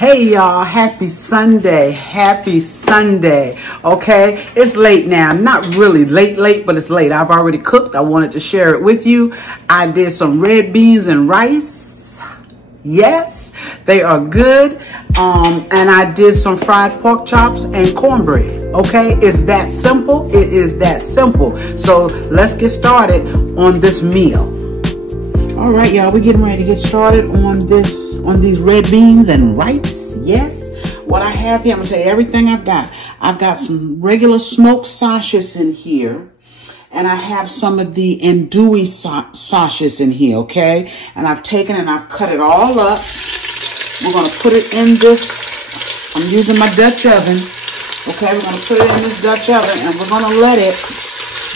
Hey y'all, happy Sunday, okay? It's late now, not really late, but it's late. I've already cooked, I wanted to share it with you. I did some red beans and rice, yes, they are good. And I did some fried pork chops and cornbread, okay? It's that simple, it is that simple. So let's get started on this meal. All right, y'all, we're getting ready to get started on these red beans and rice. Yes, what I have here, I'm gonna tell you everything I've got. I've got some regular smoked sausages in here, and I have some of the andouille sausages in here, okay? And I've taken and I've cut it all up. We're gonna put it in this, I'm using my Dutch oven, okay? We're gonna put it in this Dutch oven and we're gonna let it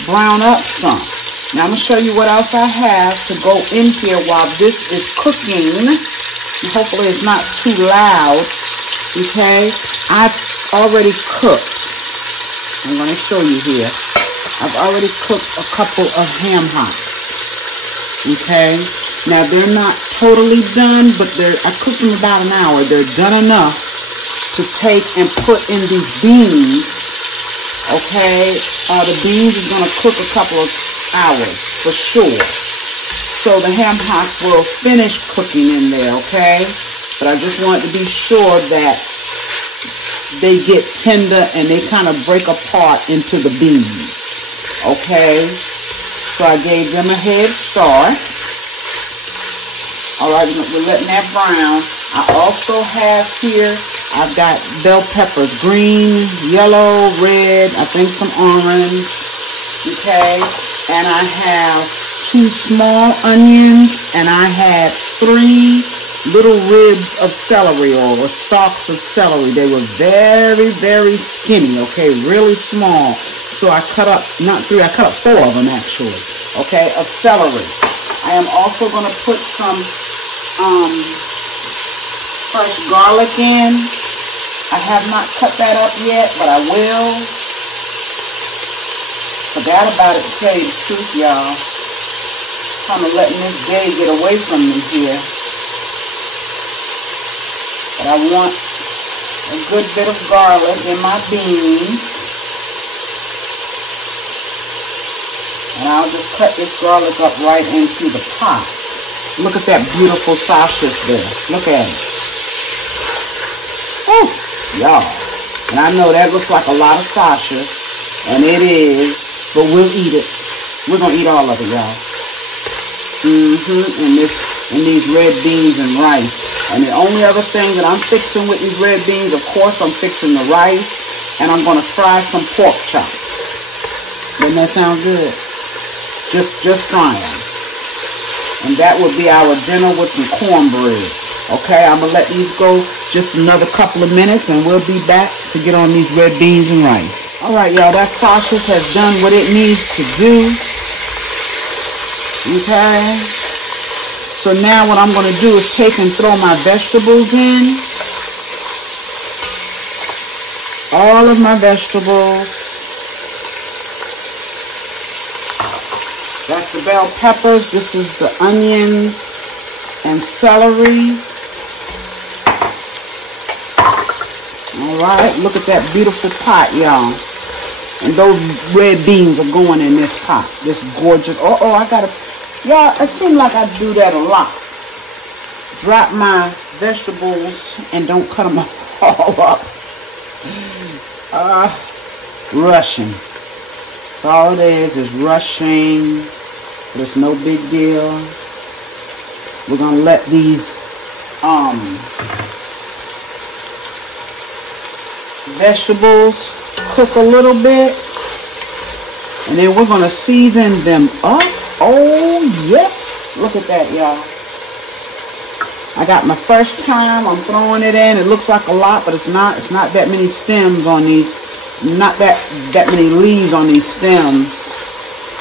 brown up some. Now I'm going to show you what else I have to go in here while this is cooking. Hopefully it's not too loud, okay? I've already cooked. I'm going to show you here. I've already cooked a couple of ham hocks, okay? Now they're not totally done, but I cooked them about an hour. They're done enough to take and put in these beans, okay? The beans is going to cook a couple of hours for sure, so the ham hocks will finish cooking in there, okay? But I just want to be sure that they get tender and they kind of break apart into the beans, okay? So I gave them a head start. All right, we're letting that brown. I also have here, I've got bell peppers, green, yellow, red, I think some orange, okay? And I have 2 small onions, and I had 3 little ribs of celery or stalks of celery. They were very, very skinny, okay, really small. So I cut up, not 3, I cut up 4 of them actually, okay, of celery. I am also going to put some fresh garlic in. I have not cut that up yet, but I will. Forgot about it, to tell you the truth, y'all. Kind of letting this day get away from me here. But I want a good bit of garlic in my beans. And I'll just cut this garlic up right into the pot. Look at that beautiful sausage there. Look at it. Oh, y'all. And I know that looks like a lot of sausage, and it is. But we'll eat it. We're going to eat all of it, y'all. And these red beans and rice. And the only other thing that I'm fixing with these red beans, of course, I'm fixing the rice. And I'm going to fry some pork chops. Doesn't that sound good? Just frying. And that would be our dinner with some cornbread. Okay, I'm going to let these go just another couple of minutes, and we'll be back to get on these red beans and rice. All right, y'all, that sausage has done what it needs to do. Okay. So now what I'm going to do is take and throw my vegetables in. All of my vegetables. That's the bell peppers. This is the onions and celery. All right, look at that beautiful pot, y'all. And those red beans are going in this pot. This gorgeous. I gotta, y'all, it seems like I do that a lot. Drop my vegetables and don't cut them all up. Rushing. So all it is rushing. But it's no big deal. We're gonna let these vegetables cook a little bit, and then we're going to season them up. Oh yes, look at that, y'all. I got my first time, I'm throwing it in. It looks like a lot, but it's not that many stems on these, not that many leaves on these stems.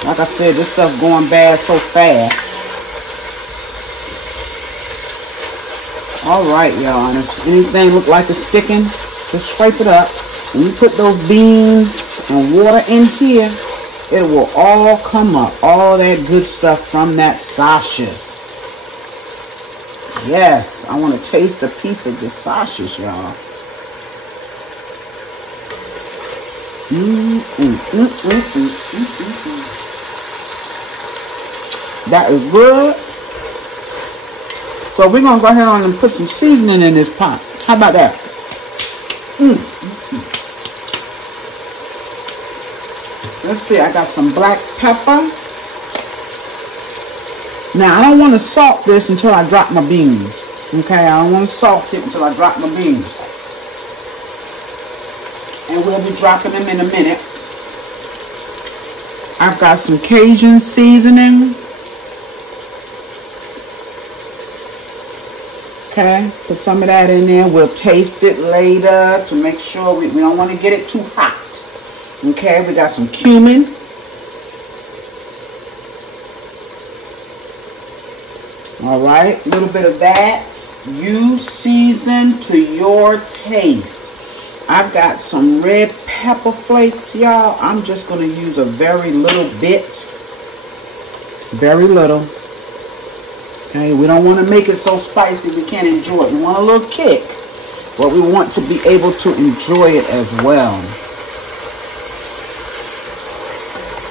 Like I said, this stuff's going bad so fast. All right, y'all, and if anything look like it's sticking, just scrape it up. When you put those beans and water in here, it will all come up. All that good stuff from that sausage. Yes, I want to taste a piece of this sausage, y'all. That is good. So we're going to go ahead on and put some seasoning in this pot. How about that? Let's see, I got some black pepper. Now, I don't want to salt this until I drop my beans. Okay, I don't want to salt it until I drop my beans. And we'll be dropping them in a minute. I've got some Cajun seasoning. Okay, put some of that in there. We'll taste it later to make sure we don't want to get it too hot. Okay, we got some cumin. All right, a little bit of that. You season to your taste. I've got some red pepper flakes, y'all. I'm just going to use a very little bit. Very little. Okay, we don't want to make it so spicy we can't enjoy it. We want a little kick, but we want to be able to enjoy it as well.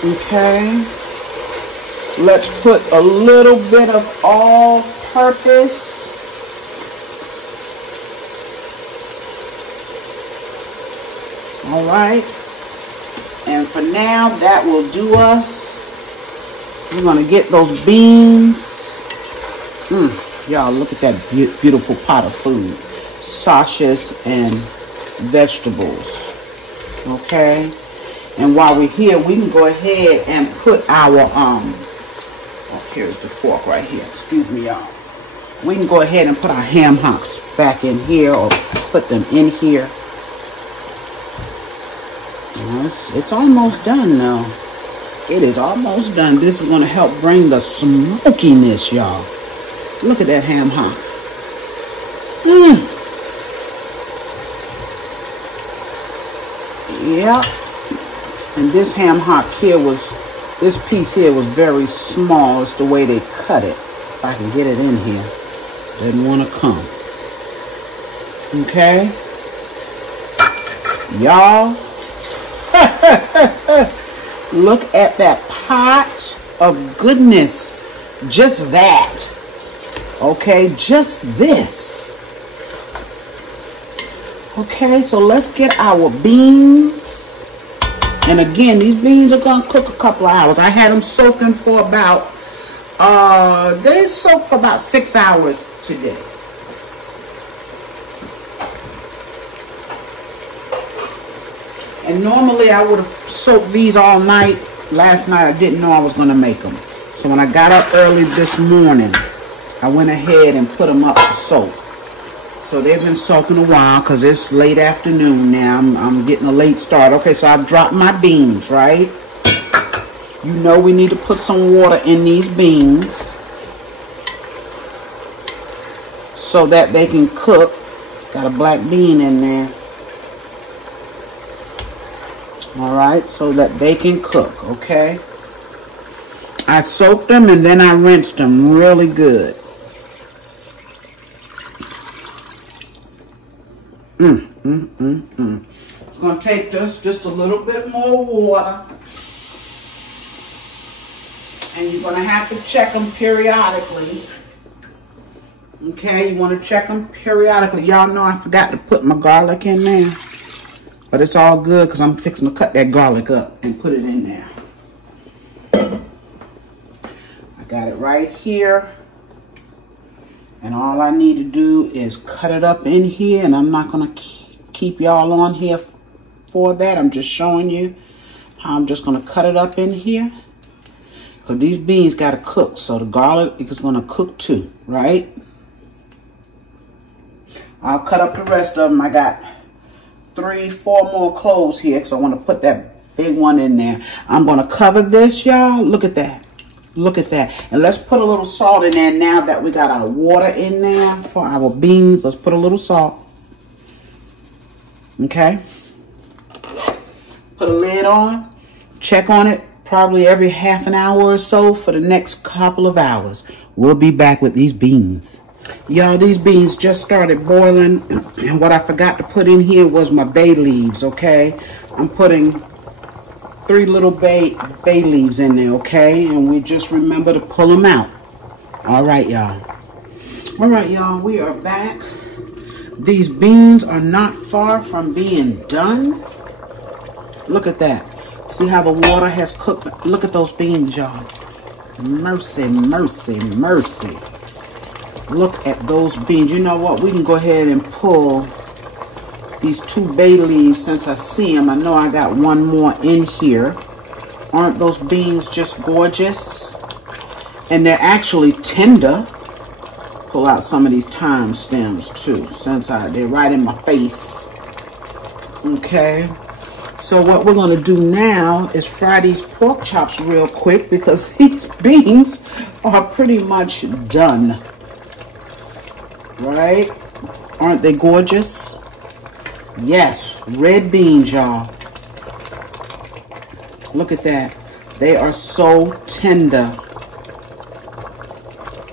Okay. Let's put a little bit of all-purpose. All right. And for now, that will do us. We're going to get those beans. Y'all, look at that beautiful pot of food. Sausages and vegetables. Okay. And while we're here, we can go ahead and put our, here's the fork right here. Excuse me, y'all. We can go ahead and put our ham hocks back in here or put them in here. It's almost done now. It is almost done. This is going to help bring the smokiness, y'all. Look at that ham hock. Yep. And this ham hock here this piece here was very small. It's the way they cut it. If I can get it in here. Didn't want to come. Okay. Y'all. Look at that pot of goodness. Just that. Okay, just this. Okay, so let's get our beans. And again, these beans are going to cook a couple of hours. I had them soaking for about, they soaked for about 6 hours today. And normally I would have soaked these all night. Last night I didn't know I was going to make them. So when I got up early this morning, I went ahead and put them up to soak. So they've been soaking a while because it's late afternoon now. I'm getting a late start. Okay, so I've dropped my beans, right? You know we need to put some water in these beans so that they can cook. Got a black bean in there. All right, so that they can cook, okay? I soaked them and then I rinsed them really good. It's going to take just a little bit more water. And you're going to have to check them periodically. Okay, you want to check them periodically. Y'all know I forgot to put my garlic in there. But it's all good because I'm fixing to cut that garlic up and put it in there. I got it right here. And all I need to do is cut it up in here. And I'm not going to keep y'all on here for that. I'm just showing you how I'm just going to cut it up in here. Because these beans got to cook. So the garlic is going to cook too, right? I'll cut up the rest of them. I got 3-4 more cloves here. Because I want to put that big one in there. I'm going to cover this, y'all. Look at that. Look at that. And let's put a little salt in there now that we got our water in there for our beans. Let's put a little salt. Okay. Put a lid on. Check on it probably every half an hour or so for the next couple of hours. We'll be back with these beans. Y'all, these beans just started boiling, and what I forgot to put in here was my bay leaves, okay? I'm putting 3 little bay leaves in there, okay? And we just remember to pull them out. All right, y'all. All right, y'all, we are back. These beans are not far from being done. Look at that. See how the water has cooked? Look at those beans, y'all. Mercy, mercy, mercy. Look at those beans. You know what? We can go ahead and pull these 2 bay leaves since I see them. I know I got one more in here. Aren't those beans just gorgeous? And they're actually tender. Pull out some of these thyme stems too, since they're right in my face. Okay. So what we're going to do now is fry these pork chops real quick because these beans are pretty much done. Right? Aren't they gorgeous? Yes, red beans, y'all. Look at that. They are so tender.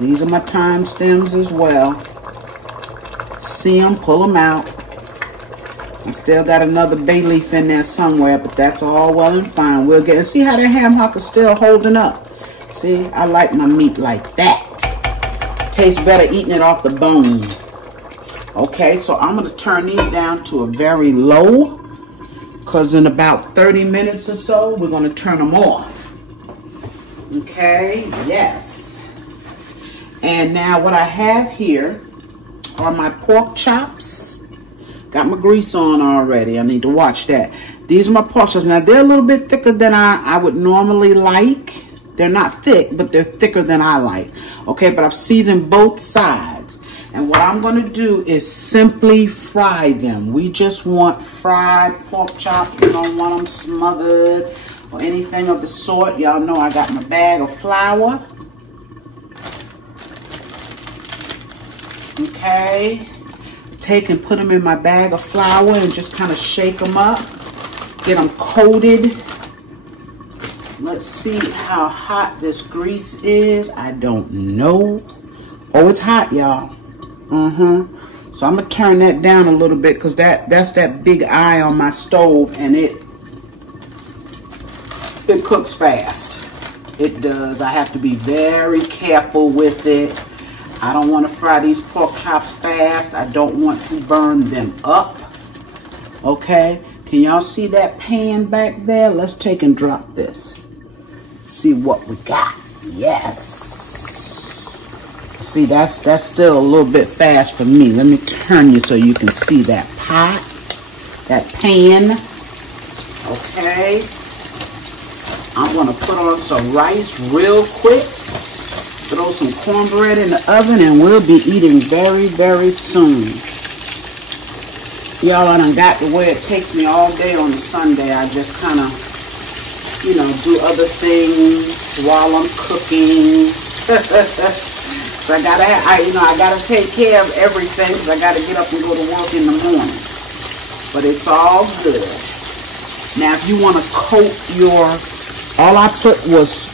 These are my thyme stems as well. See them, pull them out. I still got another bay leaf in there somewhere, but that's all well and fine. We'll get, see how the ham hock is still holding up. See, I like my meat like that. Tastes better eating it off the bone. Okay, so I'm going to turn these down to a very low, because in about 30 minutes or so, we're going to turn them off. Okay, yes. And now what I have here are my pork chops. Got my grease on already. I need to watch that. These are my pork chops. Now, they're a little bit thicker than I would normally like. They're not thick, but they're thicker than I like. Okay, but I've seasoned both sides. And what I'm going to do is simply fry them. We just want fried pork chops. We don't want them smothered or anything of the sort. Y'all know I got my bag of flour. Okay. Take and put them in my bag of flour and just kind of shake them up. Get them coated. Let's see how hot this grease is. I don't know. Oh, it's hot, y'all. So I'm going to turn that down a little bit because that's that big eye on my stove, and it cooks fast. It does. I have to be very careful with it. I don't want to fry these pork chops fast. I don't want to burn them up. Okay? Can y'all see that pan back there? Let's take and drop this. See what we got. Yes. See, that's still a little bit fast for me. Let me turn you so you can see that pot, that pan. Okay. I'm going to put on some rice real quick. Throw some cornbread in the oven, and we'll be eating very, very soon. Y'all, I done got to where it takes me all day on a Sunday. I just kind of, you know, do other things while I'm cooking. So I gotta take care of everything because I gotta get up and go to work in the morning. But it's all good. Now, if you want to coat your, all I put was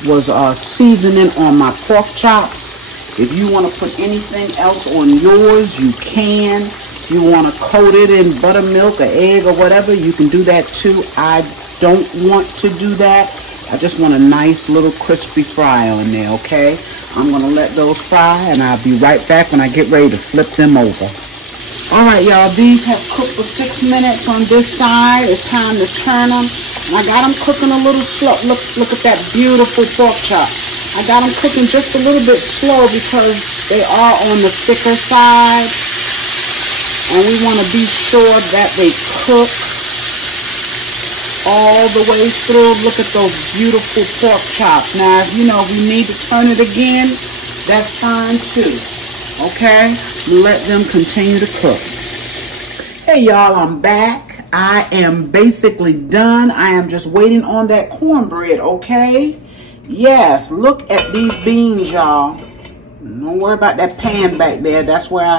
seasoning on my pork chops. If you want to put anything else on yours, you can. If you want to coat it in buttermilk or egg or whatever, you can do that too. I don't want to do that. I just want a nice little crispy fry on there, okay? I'm going to let those fry, and I'll be right back when I get ready to flip them over. All right, y'all, these have cooked for 6 minutes on this side. It's time to turn them. And I got them cooking a little slow. Look at that beautiful pork chop. I got them cooking just a little bit slow because they are on the thicker side. And we want to be sure that they cook all the way through. Look at those beautiful pork chops. Now, if you know we need to turn it again, that's fine too. Okay? Let them continue to cook. Hey, y'all, I'm back. I am basically done. I am just waiting on that cornbread, okay? Yes, look at these beans, y'all. Don't worry about that pan back there. That's where I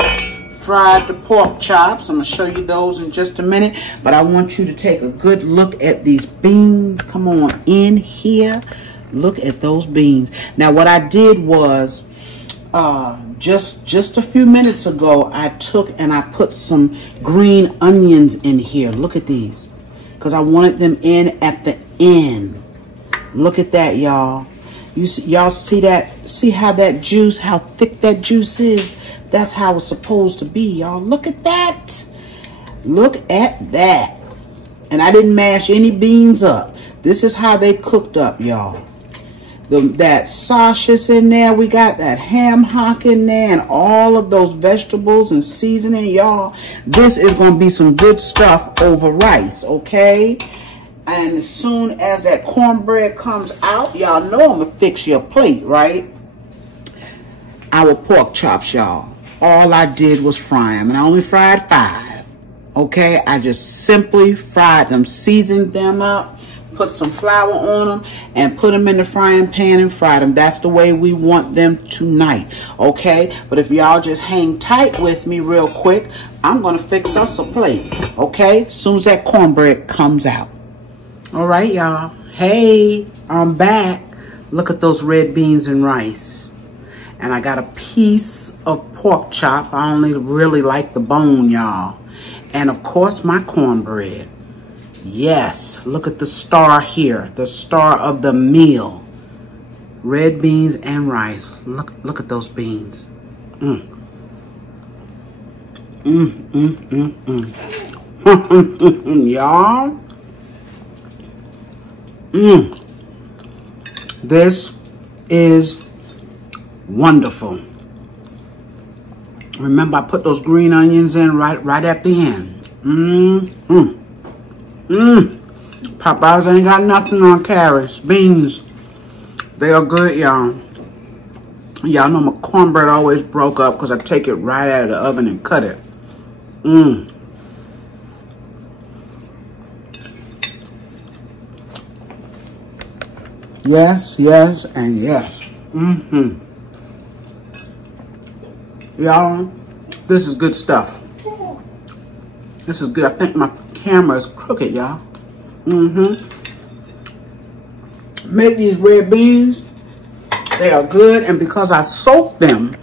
fried the pork chops. I'm going to show you those in just a minute. But I want you to take a good look at these beans. Come on in here. Look at those beans. Now, what I did was just a few minutes ago, I took and I put some green onions in here. Look at these, because I wanted them in at the end. Look at that, y'all. Y'all see that? See how that juice, how thick that juice is? That's how it's supposed to be, y'all. Look at that. Look at that. And I didn't mash any beans up. This is how they cooked up, y'all. That sausage in there. We got that ham hock in there and all of those vegetables and seasoning, y'all. This is going to be some good stuff over rice, okay? And as soon as that cornbread comes out, y'all know I'm going to fix your plate, right? Our pork chops, y'all. All I did was fry them, and I only fried 5. Okay, I just simply fried them, seasoned them up, put some flour on them, and put them in the frying pan and fried them. That's the way we want them tonight, okay? But if y'all just hang tight with me real quick, I'm going to fix us a plate, okay? As soon as that cornbread comes out. All right, y'all. Hey, I'm back. Look at those red beans and rice. And I got a piece of pork chop. I only really like the bone, y'all. And of course, my cornbread. Yes, look at the star here. The star of the meal. Red beans and rice. Look at those beans. Y'all. This is wonderful. Remember, I put those green onions in right at the end. Popeyes ain't got nothing on carrots, beans. They are good, y'all. Y'all know my cornbread always broke up because I take it right out of the oven and cut it. Yes, yes, and yes. Y'all, this is good stuff. This is good. I think my camera is crooked, y'all. Make these red beans. They are good, and because I soaked them,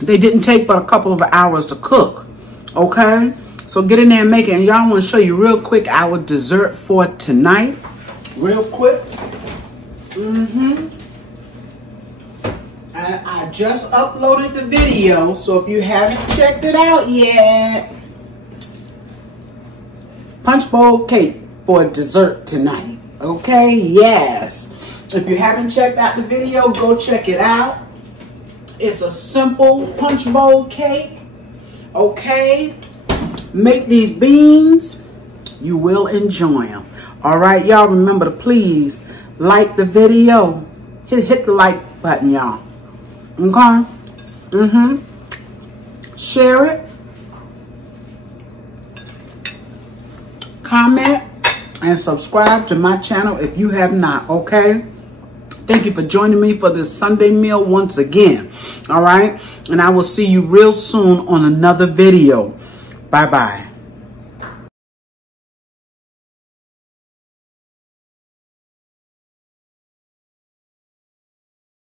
they didn't take but a couple of hours to cook. Okay? So get in there and make it. And y'all, want to show you real quick our dessert for tonight. Real quick. And I just uploaded the video, so if you haven't checked it out yet, punch bowl cake for dessert tonight. Okay? Yes. If you haven't checked out the video, go check it out. It's a simple punch bowl cake. Okay? Make these beans. You will enjoy them. All right, y'all, remember to please like the video. Hit the like button, y'all. Okay? Share it. Comment and subscribe to my channel if you have not, okay? Thank you for joining me for this Sunday meal once again. All right? And I will see you real soon on another video. Bye-bye.